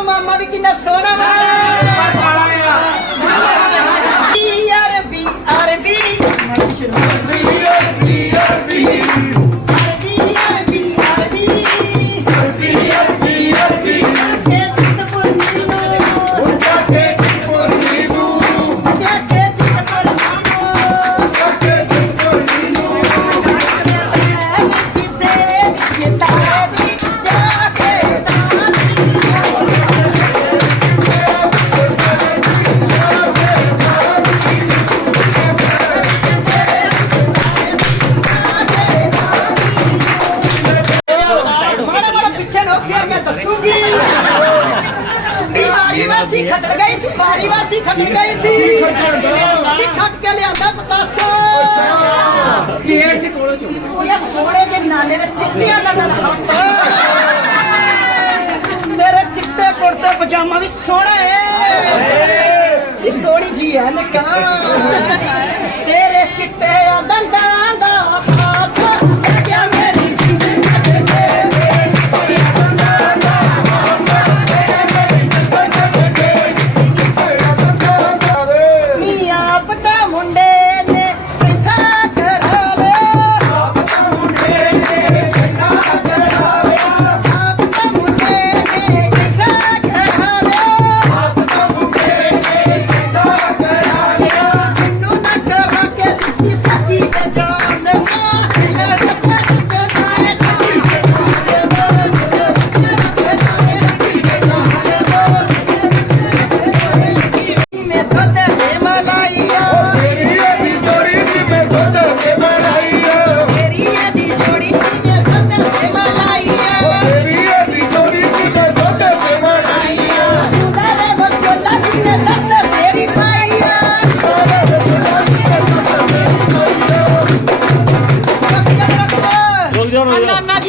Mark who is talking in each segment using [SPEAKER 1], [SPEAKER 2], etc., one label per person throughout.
[SPEAKER 1] ਤੇਰਾ ਮਾਮਾ ਵੀ ਕਿੰਨਾ ਸੋਹਣਾ ਵਾ।
[SPEAKER 2] ਯਾਰ
[SPEAKER 1] ਬੀ ਆਰ ਬੀ ਜ਼ਮਾਨੇ ਦੇ ਚਿੱਟਿਆਂ ਦਾ ਦਰਖਾਸ ਤੇਰੇ ਚਿੱਟੇ ਕੁੜਤੇ, ਪਜਾਮਾ ਵੀ ਸੋਹਣਾ ਏ। ਇਹ ਸੋਹਣੀ ਜੀ ਹੈ ਨਕਾ ਤੇਰੇ ਚਿੱਟੇ ਦੰਦਾਂ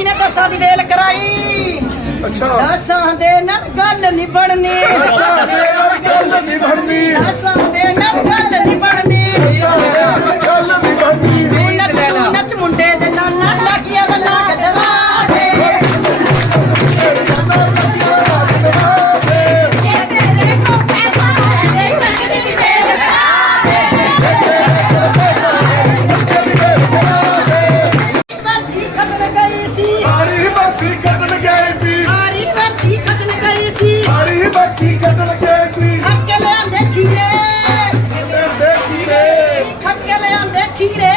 [SPEAKER 1] ਜੀ ਨੇ ਦਸਾਂ ਦੀ ਵੇਲ ਕਰਾਈ।
[SPEAKER 3] ਅੱਛਾ।
[SPEAKER 1] ਦਸਾਂ ਦੇ ਨਾਲ ਗੱਲ ਨਹੀਂ ਬਣਨੀ। ਦਸਾਂ ਦੇ ਨਾਲ ਗੱਲ ਨਹੀਂ ਬਣਨੀ। ਦਸਾਂ ਦੇ ਨਾਲ ਗੱਲ ਨਹੀਂ ਬਣਨੀ। quiere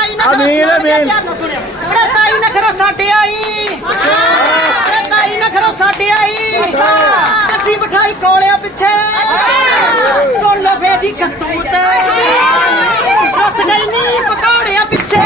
[SPEAKER 1] ਤਾਈ ਨਾ
[SPEAKER 4] ਅਮੀਨ, ਅਮੀਨ। ਧਿਆਨ ਸੁਣਿਆ
[SPEAKER 1] ਓੜਾ ਤਾਈ ਨਾ ਖਰੋ ਸਾਡੇ ਆਈ। ਓੜਾ ਤਾਈ ਨਾ ਖਰੋ ਸਾਡੇ ਆਈ। ਕੱਦੀ ਬਿਠਾਈ ਕੋਲਿਆ ਪਿੱਛੇ। ਸੁਣ ਲੋ ਫੇ ਦੀ ਕਰਤੂਤ ਰਸ ਗਈ ਨੀ ਪਕੌੜਿਆ ਪਿੱਛੇ।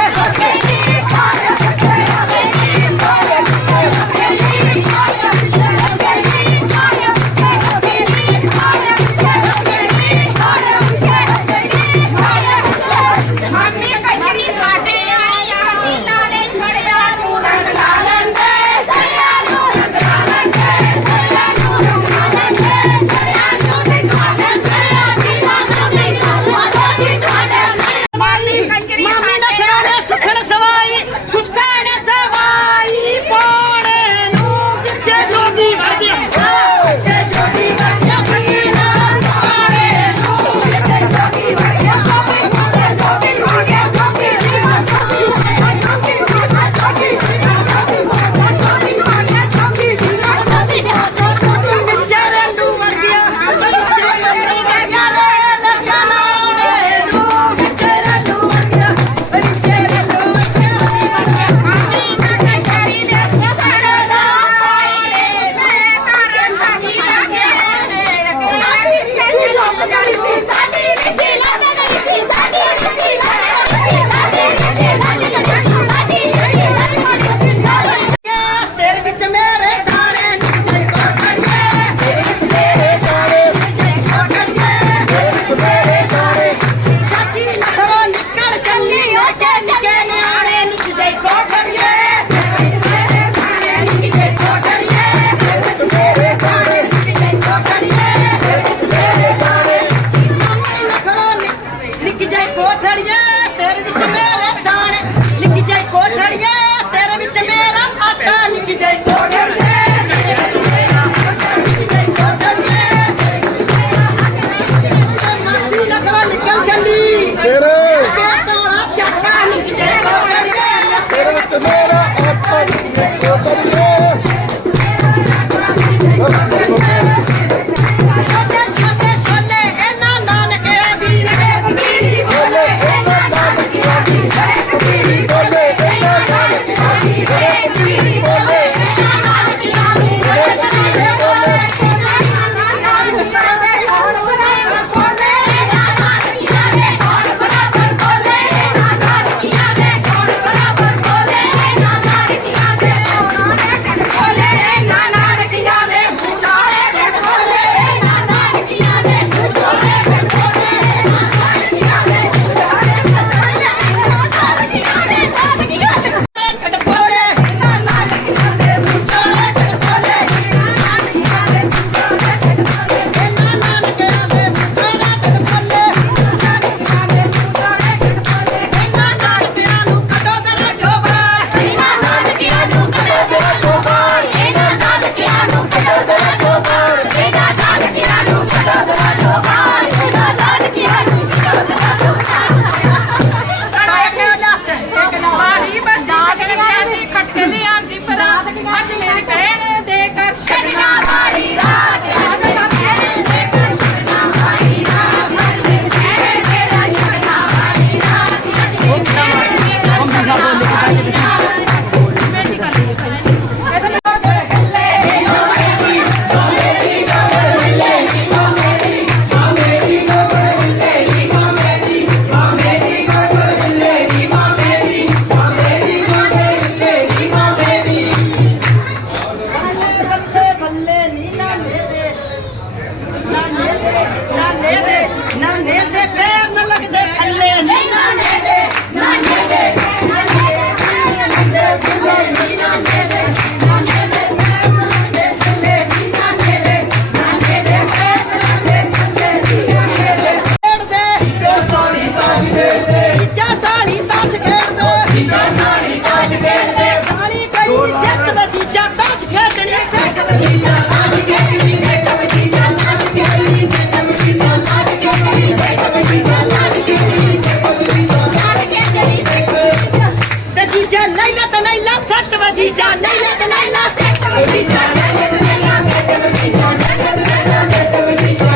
[SPEAKER 1] ਨੈਲਾ ਨੈਲਾ ਤੇ ਨੈਲਾ ਸੱਟ ਵੇ
[SPEAKER 5] ਨੈਲਾ ਤੇ ਨੈਲਾ ਸੇ ਕਬ ਨੈਲਾ ਤੇ ਨੈਲਾ ਸੇ ਕਬ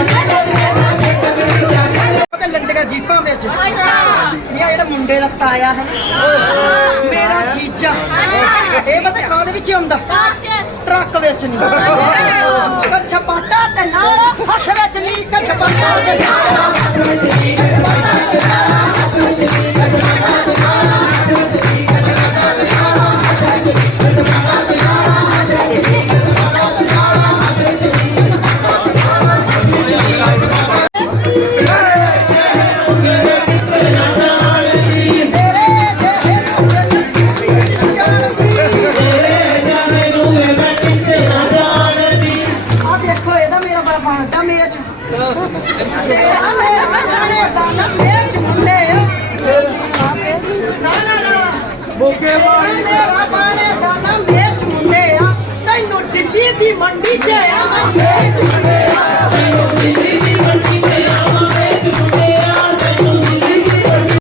[SPEAKER 5] ਨੈਲਾ ਤੇ ਨੈਲਾ ਸੇ ਕਬ ਨੈਲਾ
[SPEAKER 1] ਉਹਦੇ ਲੰਡੀਆਂ ਜੀਪਾਂ ਵਿੱਚ
[SPEAKER 5] ਅੱਛਾ
[SPEAKER 1] ਇਹ ਜਿਹੜਾ ਮੁੰਡੇ ਦਾ ਤਾਇਆ ਹੈ ਨਾ ਮੇਰਾ ਜੀਜਾ ਇਹ ਪਤਾ ਕਾਹਦੇ ਵਿੱਚ ਆਉਂਦਾ ਟਰੱਕ ਵਿੱਚ ਨਹੀਂ ਕੱਛਾ ਪਾਟਾ ਤੇ ਨਾਲ ਹੱਥ ਵਿੱਚ ਨਹੀਂ ਕੱਛਾ ਪਾਟਾ ਤੇ ਨਾਲ ਆ ਮੋਕੇ ਵਾਲੀ। ਮੇਰਾ ਬਾਣੇ ਦਾ ਨਾਮ ਵੇਚ ਮੁੰਡਿਆ ਤੈਨੂੰ ਦਿੱਲੀ
[SPEAKER 4] ਦੀ
[SPEAKER 1] ਮੰਡੀ 'ਚ